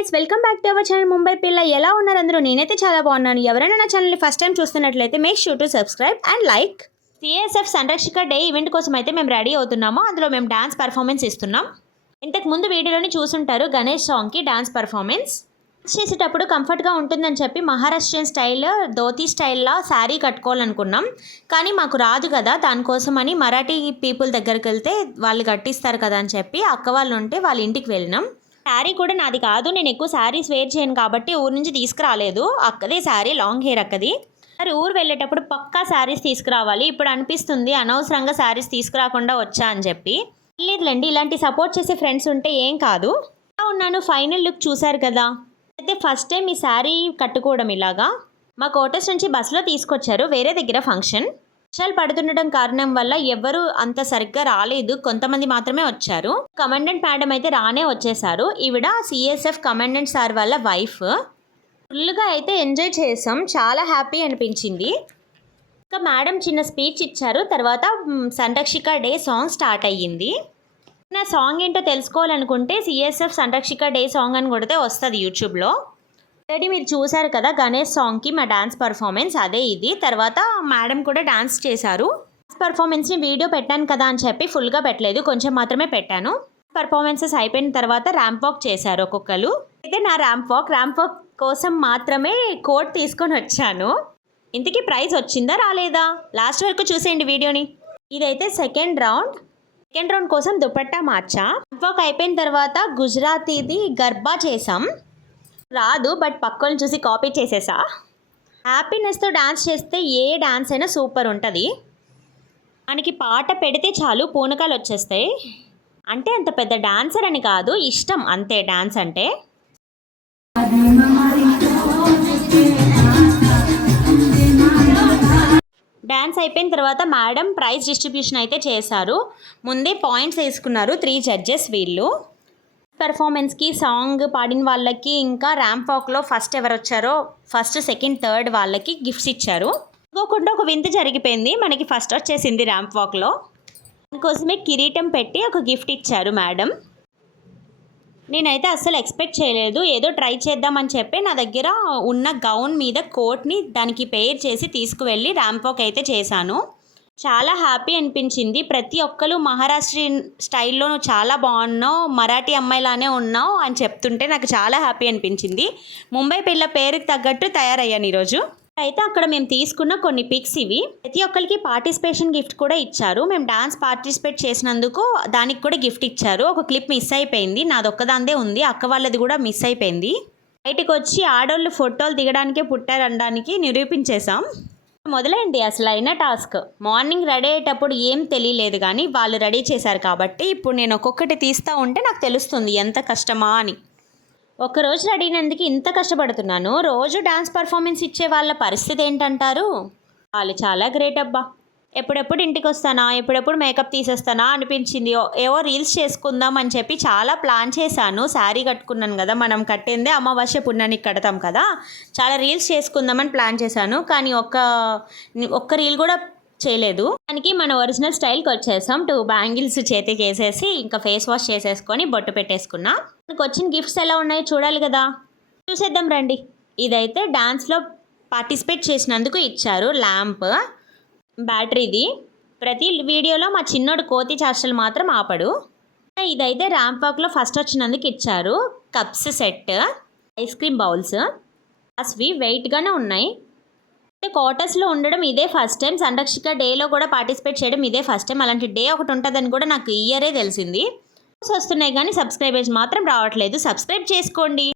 Guys, welcome back to our channel Mumbai పిల్ల. ఎలా ఉన్నారు అందరూ? నేనైతే చాలా బాగున్నాను. ఎవరైనా నా ఛానల్ని ఫస్ట్ టైం చూస్తున్నట్లయితే make sure to subscribe and like. CSF సంరక్షిక డే ఈవెంట్ కోసం అయితే మేము రెడీ అవుతున్నాము. అందులో మేము డాన్స్ పర్ఫార్మెన్స్ ఇస్తున్నాం. ఇంతకు ముందు వీడియోలోని చూసుంటారు గణేష్ సాంగ్కి డాన్స్ పర్ఫార్మెన్స్ చేసేటప్పుడు కంఫర్ట్గా ఉంటుందని చెప్పి మహారాష్ట్రియన్ స్టైల్ ధోతీ స్టైల్లో శారీ కట్టుకోవాలనుకున్నాం. కానీ మాకు రాదు కదా, దానికోసమని మరాఠీ పీపుల్ దగ్గరికి వెళ్తే వాళ్ళు కట్టిస్తారు కదా అని చెప్పి అక్క వాళ్ళు ఉంటే వాళ్ళ ఇంటికి వెళ్ళినాం. శారీ కూడా నాది కాదు, నేను ఎక్కువ శారీస్ వేర్ చేయను కాబట్టి ఊరు నుంచి తీసుకురాలేదు. అక్కదే శారీ, లాంగ్ హెయిర్ అక్కది. మరి ఊరు వెళ్ళేటప్పుడు పక్కా శారీస్ తీసుకురావాలి. ఇప్పుడు అనిపిస్తుంది అనవసరంగా శారీస్ తీసుకురాకుండా వచ్చా అని చెప్పి. లేదులేండి, ఇలాంటి సపోర్ట్ చేసే ఫ్రెండ్స్ ఉంటే ఏం కాదు. ఉన్నాను. ఫైనల్ లుక్ చూశారు కదా. అయితే ఫస్ట్ టైం ఈ శారీ కట్టుకోవడం ఇలాగా మా కోటర్స్ నుంచి బస్సులో తీసుకొచ్చారు. వేరే దగ్గర ఫంక్షన్ వర్షాలు పడుతుండటం కారణం వల్ల ఎవ్వరూ అంత సరిగ్గా రాలేదు, కొంతమంది మాత్రమే వచ్చారు. కమాండెంట్ మేడం అయితే రానే వచ్చేసారు. ఈవిడ సిఎస్ఎఫ్ కమాండెంట్ సార్ వాళ్ళ వైఫ్. ఫుల్గా అయితే ఎంజాయ్ చేసాం, చాలా హ్యాపీ అనిపించింది. ఇంకా మేడం చిన్న స్పీచ్ ఇచ్చారు. తర్వాత సంరక్షిక డే సాంగ్ స్టార్ట్ అయ్యింది. నా సాంగ్ ఏంటో తెలుసుకోవాలనుకుంటే సిఎస్ఎఫ్ సంరక్షిక డే సాంగ్ అని కొడితే వస్తుంది యూట్యూబ్లో. ఆల్రెడీ మీరు చూసారు కదా గణేష్ సాంగ్కి మా డాన్స్ పర్ఫార్మెన్స్, అదే ఇది. తర్వాత మేడం కూడా డాన్స్ చేశారు. డాన్స్ పర్ఫార్మెన్స్ని వీడియో పెట్టాను కదా అని చెప్పి ఫుల్గా పెట్టలేదు, కొంచెం మాత్రమే పెట్టాను. పర్ఫార్మెన్సెస్ అయిపోయిన తర్వాత ర్యాంప్ వాక్ చేశారు ఒక్కొక్కరు. అయితే నా ర్యాంప్ వాక్ కోసం మాత్రమే కోట్ తీసుకొని వచ్చాను. ఇంతకీ ప్రైజ్ వచ్చిందా రాలేదా లాస్ట్ వరకు చూసేయండి వీడియోని. ఇదైతే సెకండ్ రౌండ్ కోసం దుపట్టా మార్చా. ర్యాంప్ వాక్ అయిపోయిన తర్వాత గుజరాతీది గర్బా చేసాం. రాదు, బట్ పక్కన చూసి కాపీ చేసేసా. హ్యాపీనెస్తో డాన్స్ చేస్తే ఏ డాన్స్ అయినా సూపర్ ఉంటుంది. మనకి పాట పెడితే చాలు పూనకాలు వచ్చేస్తాయి. అంటే అంత పెద్ద డాన్సర్ అని కాదు, ఇష్టం అంతే డాన్స్ అంటే. డాన్స్ అయిపోయిన తర్వాత మేడం ప్రైజ్ డిస్ట్రిబ్యూషన్ అయితే చేశారు. ముందే పాయింట్స్ వేసుకున్నారు 3 జడ్జెస్. వీళ్ళు పర్ఫార్మెన్స్కి, సాంగ్ పాడిన వాళ్ళకి, ఇంకా ర్యాంప్ వాక్లో ఫస్ట్ ఎవరు వచ్చారో ఫస్ట్, సెకండ్, థర్డ్ వాళ్ళకి గిఫ్ట్స్ ఇచ్చారు. అనుకోకుండా ఒక వింత జరిగిపోయింది, మనకి ఫస్ట్ వచ్చేసింది ర్యాంప్ వాక్లో. దానికోసమే కిరీటం పెట్టి ఒక గిఫ్ట్ ఇచ్చారు మేడం. నేనైతే అస్సలు ఎక్స్పెక్ట్ చేయలేదు. ఏదో ట్రై చేద్దామని చెప్పి నా దగ్గర ఉన్న గౌన్ మీద కోట్ని దానికి పేర్ చేసి తీసుకువెళ్ళి ర్యాంప్ వాక్ అయితే చేశాను. చాలా హ్యాపీ అనిపించింది. ప్రతి ఒక్కరు మహారాష్ట్రియన్ స్టైల్లో నువ్వు చాలా బాగున్నావు, మరాఠీ అమ్మాయిలానే ఉన్నావు అని చెప్తుంటే నాకు చాలా హ్యాపీ అనిపించింది. ముంబై పిల్ల పేరుకి తగ్గట్టు తయారయ్యాను ఈరోజు. అయితే అక్కడ మేము తీసుకున్న కొన్ని పిక్స్ ఇవి. ప్రతి ఒక్కరికి పార్టిసిపేషన్ గిఫ్ట్ కూడా ఇచ్చారు. మేము డాన్స్ పార్టిసిపేట్ చేసినందుకు దానికి కూడా గిఫ్ట్ ఇచ్చారు. ఒక క్లిప్ మిస్ అయిపోయింది, నాదొక్కదాందే ఉంది, అక్క వాళ్ళది కూడా మిస్ అయిపోయింది. బయటకు వచ్చి ఆడోళ్ళు ఫోటోలు దిగడానికే పుట్టారనడానికి నిరూపించేశాం. మొదలైంది అసలు అయిన టాస్క్. మార్నింగ్ రెడీ అయ్యేటప్పుడు ఏం తెలియలేదు, కానీ వాళ్ళు రెడీ చేశారు కాబట్టి ఇప్పుడు నేను ఒక్కొక్కటి తీస్తూ ఉంటే నాకు తెలుస్తుంది ఎంత కష్టమా అని. ఒకరోజు రెడీ అయినందుకు ఇంత కష్టపడుతున్నాను. రోజు డాన్స్ పర్ఫార్మెన్స్ ఇచ్చే వాళ్ళ పరిస్థితి ఏంటంటారు? వాళ్ళు చాలా గ్రేట్ అబ్బా. ఎప్పుడెప్పుడు ఇంటికి వస్తానా, ఎప్పుడెప్పుడు మేకప్ తీసేస్తానా అనిపించింది. ఏవో రీల్స్ చేసుకుందాం అని చెప్పి చాలా ప్లాన్ చేశాను. శారీ కట్టుకున్నాను కదా, మనం కట్టిందే అమావాస్య పుణ్యానికి కడతాం కదా, చాలా రీల్స్ చేసుకుందామని ప్లాన్ చేశాను. కానీ ఒక్క రీల్ కూడా చేయలేదు. దానికి మన ఒరిజినల్ స్టైల్కి వచ్చేసాం. 2 బ్యాంగిల్స్ చేతికి వేసేసి ఇంకా ఫేస్ వాష్ చేసేసుకొని బొట్టు పెట్టేసుకున్నా. మనకు వచ్చిన గిఫ్ట్స్ ఎలా ఉన్నాయో చూడాలి కదా, చూసేద్దాం రండి. ఇదైతే డాన్స్లో పార్టిసిపేట్ చేసినందుకు ఇచ్చారు ల్యాంప్, బ్యాటరీది. ప్రతి వీడియోలో మా చిన్నోడు కోతి చేష్టలు మాత్రం ఆపడు. ఇదైతే ర్యాంప్ వాక్లో ఫస్ట్ వచ్చినందుకు ఇచ్చారు cups set, ice cream bowls. అవి వెయిట్గానే ఉన్నాయి. క్వార్టర్స్లో ఉండడం ఇదే ఫస్ట్ టైం. సంరక్షిక డేలో కూడా పార్టిసిపేట్ చేయడం ఇదే ఫస్ట్ టైం. అలాంటి డే ఒకటి ఉంటుందని కూడా నాకు ఇయరే తెలిసింది. వస్తున్నాయి కానీ సబ్స్క్రైబర్స్ మాత్రం రావట్లేదు. సబ్స్క్రైబ్ చేసుకోండి.